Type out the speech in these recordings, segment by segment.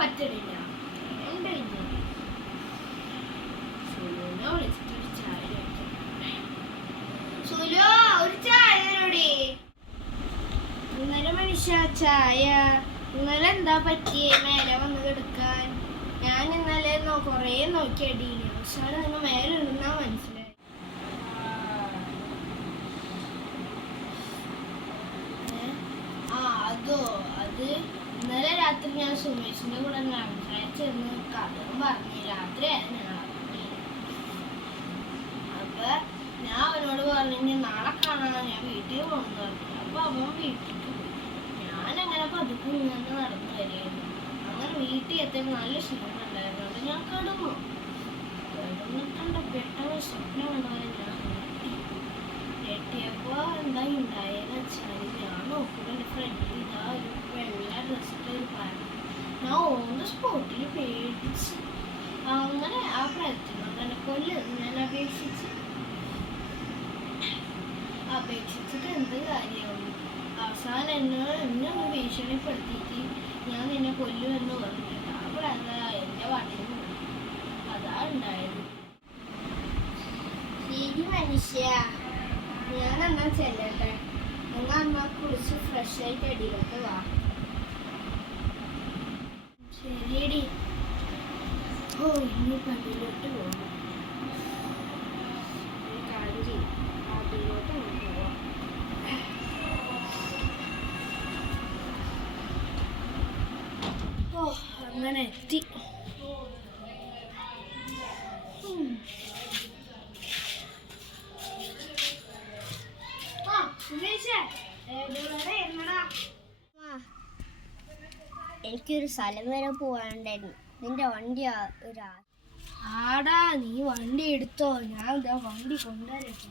പറ്റണില്ല. സുലുവിനെ വിളിച്ചിട്ട് ഒരു ചായ സുലു, ഒരു ചായ ഇന്നലെ മനുഷ്യ ചായ. ഇന്നലെ എന്താ പറ്റിയേ മേലെ വന്ന് കിടക്കാൻ? ഞാൻ ഇന്നലെ കൊറേ നോക്കി അടിയില്ല, പക്ഷെ നിങ്ങൾ മേലെ ഇടുന്നാ മനസ്സിലായി. അത് ഇന്നലെ രാത്രി ഞാൻ സുമേഷിന്റെ കൂടെ സംസാരിച്ചിരുന്ന് കഥയും പറഞ്ഞു. രാത്രി അപ്പൊ ഞാൻ അവനോട് പറഞ്ഞു നാളെ കാണാൻ ഞാൻ വീട്ടിൽ പോകുന്നു പറഞ്ഞു. അപ്പൊ അവൻ വീട്ടിലേക്ക് പോയി. ഞാനങ്ങനെ പതുക്കെ ഇങ്ങനെ നടന്നു വരികയായിരുന്നു. അങ്ങനെ വീട്ടിൽ എത്തിയപ്പോൾ നല്ല ക്ഷീണം ഉണ്ടായിരുന്നു. അത് ഞാൻ കിടന്നു. കിടന്നിട്ടുണ്ട് പെട്ടെന്ന് സ്വപ്നം കണ്ടത്. ഞാൻ ഞെട്ടിയപ്പോ എന്താ ഉണ്ടായെന്ന് വെച്ചാൽ ഞാൻ നോക്കുമ്പോൾ എൻ്റെ ഫ്രണ്ടിൽ ഇതാ ഒരു വെള്ള ഡ്രസ്സിട്ട് പറഞ്ഞു. ഞാൻ ഓൺ ദ സ്പോട്ടിൽ പേടിച്ച് അങ്ങനെ ആ പ്രയത്നം കൊല്ലുന്നു. ഞാൻ അപേക്ഷിച്ചിട്ട് എന്ത് കാര്യമാണ്? അവസാനം എന്നെ ഒന്ന് ഭീഷണിപ്പെടുത്തിയിട്ട് ഞാൻ നിന്നെ കൊല്ലുമെന്ന് പറഞ്ഞിട്ട് അവിടെ അതാ എൻ്റെ വണ്ടിയിൽ പോയി. അതാ ഉണ്ടായത്. ശരി മനുഷ്യ, ഞാൻ എന്നാ ചെല്ലട്ടെ. നിങ്ങൾ എന്നാ കുളിച്ച് ഫ്രഷ് ആയിട്ട് അടിയിലോട്ട് വാ. ശരിയടി. ഓ ഇനി പടിയിലോട്ട് പോകും. ഒരു കാര്യം ചെയ്യും, പടിയിലോട്ട് പോവാം. ഓ അങ്ങനെ എത്തി. എനിക്കൊരു സ്ഥലം വരെ പോകാനുണ്ടായിരുന്നു. നിന്റെ വണ്ടി ആടാ, നീ വണ്ടി എടുത്തോ, ഞാൻ ഇതാ വണ്ടി കൊണ്ടുവരട്ടെ.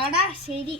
ആടാ ശരി.